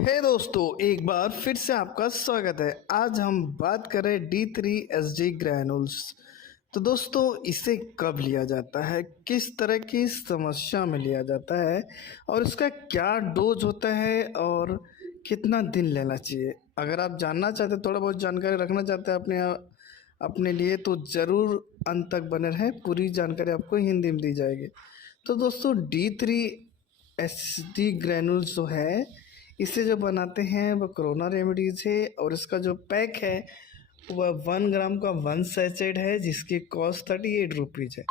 हे दोस्तों, एक बार फिर से आपका स्वागत है। आज हम बात करें D3SG ग्रैनुल्स। तो दोस्तों, इसे कब लिया जाता है, किस तरह की समस्या में लिया जाता है और इसका क्या डोज होता है और कितना दिन लेना चाहिए। अगर आप जानना चाहते हैं, थोड़ा बहुत जानकारी रखना चाहते हैं अपने लिए, तो ज़रूर अंत तक बने रहें। पूरी जानकारी आपको हिंदी में दी जाएगी। तो दोस्तों, D3SG ग्रैनुल्स जो है, इसे जो बनाते हैं वह कोरोना रेमेडीज़ है और इसका जो पैक है वह 1 ग्राम का 1 सैचेड है, जिसकी कॉस्ट 38 रुपीज़ है।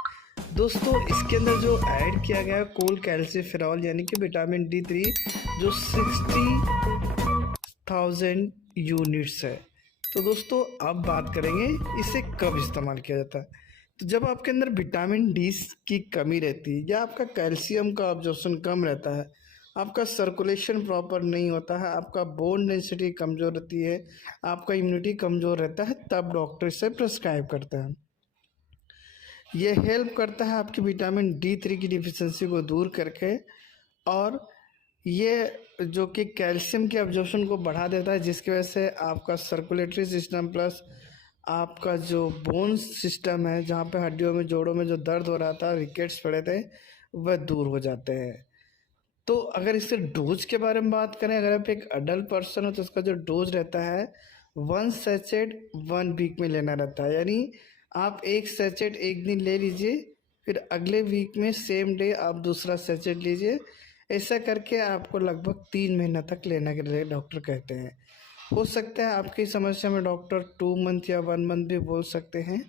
दोस्तों, इसके अंदर जो ऐड किया गया है कोल कैल्सीफेरॉल यानी कि विटामिन D3, जो 60,000 यूनिट्स है। तो दोस्तों, अब बात करेंगे इसे कब इस्तेमाल किया जाता है। तो जब आपके अंदर विटामिन डी की कमी रहती है या आपका कैल्शियम का ऑब्जॉर्प्शन कम रहता है, आपका सर्कुलेशन प्रॉपर नहीं होता है, आपका बोन डेंसिटी कमज़ोर रहती है, आपका इम्यूनिटी कमज़ोर रहता है, तब डॉक्टर इसे प्रिस्क्राइब करते हैं। ये हेल्प करता है आपकी विटामिन D3 की डिफिशिएंसी को दूर करके, और ये जो कि कैल्शियम के अब्जॉर्प्शन को बढ़ा देता है, जिसकी वजह से आपका सर्कुलेटरी सिस्टम प्लस आपका जो बोन सिस्टम है, जहाँ पे हड्डियों में जोड़ों में जो दर्द हो रहा था, रिकेट्स पड़े थे, वह दूर हो जाते हैं। तो अगर इसके डोज के बारे में बात करें, अगर आप एक अडल्ट पर्सन हो तो उसका जो डोज रहता है 1 सैचेड 1 वीक में लेना रहता है। यानी आप 1 सैचेड एक दिन ले लीजिए, फिर अगले वीक में सेम डे आप दूसरा सैचेड लीजिए। ऐसा करके आपको लगभग 3 महीना तक लेने के लिए डॉक्टर कहते हैं। हो सकता है आपकी समस्या में डॉक्टर 2 मंथ या 1 मंथ भी बोल सकते हैं।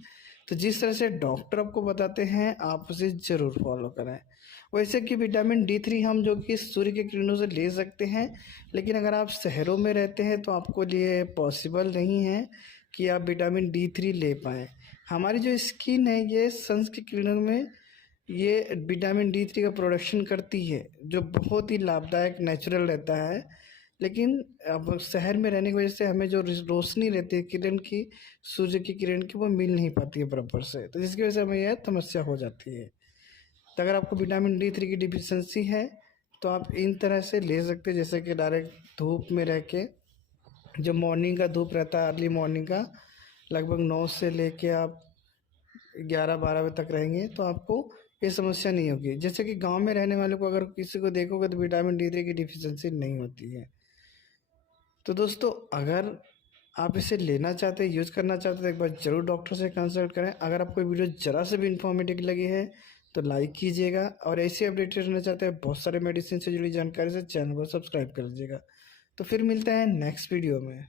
तो जिस तरह से डॉक्टर आपको बताते हैं, आप उसे ज़रूर फॉलो करें। वैसे कि विटामिन D3 हम जो कि सूर्य की किरणों से ले सकते हैं, लेकिन अगर आप शहरों में रहते हैं तो आपको लिए पॉसिबल नहीं है कि आप विटामिन D3 ले पाएँ। हमारी जो स्किन है, ये सन की किरणों में ये विटामिन D3 का प्रोडक्शन करती है, जो बहुत ही लाभदायक नेचुरल रहता है। लेकिन अब शहर में रहने की वजह से हमें जो रोशनी रहती है किरण की, सूर्य की किरण की, वो मिल नहीं पाती है बराबर से, तो जिसकी वजह से हमें यह समस्या हो जाती है। तो अगर आपको विटामिन D3 की डिफिशिएंसी है तो आप इन तरह से ले सकते हैं, जैसे कि डायरेक्ट धूप में रह के, जो मॉर्निंग का धूप रहता है, अर्ली मॉर्निंग का, लगभग 9 से लेके आप 11-12 बजे तक रहेंगे तो आपको ये समस्या नहीं होगी। जैसे कि गांव में रहने वालों को अगर किसी को देखोगे तो विटामिन D3 की डिफिशिएंसी नहीं होती है। तो दोस्तों, अगर आप इसे लेना चाहते हैं, यूज़ करना चाहते हैं, तो एक बार ज़रूर डॉक्टर से कंसल्ट करें। अगर आपको वीडियो ज़रा से भी इन्फॉर्मेटिव लगी है तो लाइक कीजिएगा, और ऐसे अपडेटेड रहना चाहते हैं बहुत सारे मेडिसिन से जुड़ी जानकारी से चैनल को सब्सक्राइब कर लीजिएगा। तो फिर मिलते हैं नेक्स्ट वीडियो में।